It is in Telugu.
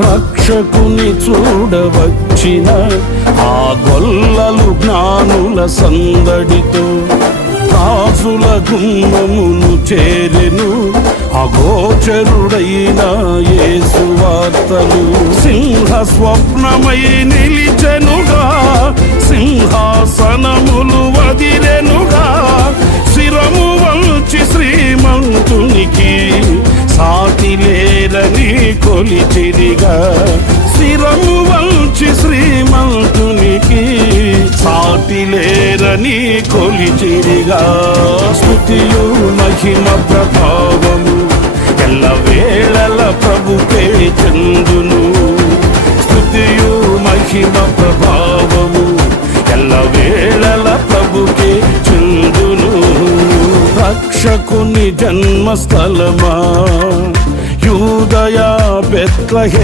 రక్షకుని చూడవచ్చిన ఆ గొల్లలు జ్ఞానుల సందడితో రాజుల గుమ్మమును చేరెను అగోచరుడైన యేసు వార్తలు. సింహ స్వప్నమై నిలిచెనుగా సింహాసనములు లేరని కొలిచిరిగా శిరము వంచి శ్రీమంతునికి సాటి లేరని కొలిచిరిగా స్థుతియు మహిమ ప్రభావము ఎల్ల వేళల ప్రభుకే చందును. స్థుతియు మహిమ ప్రభావము ఎల్ల వేళల ప్రభుకే చందును. రక్షకుని జన్మస్థలమా? యూదయా బెత్లహే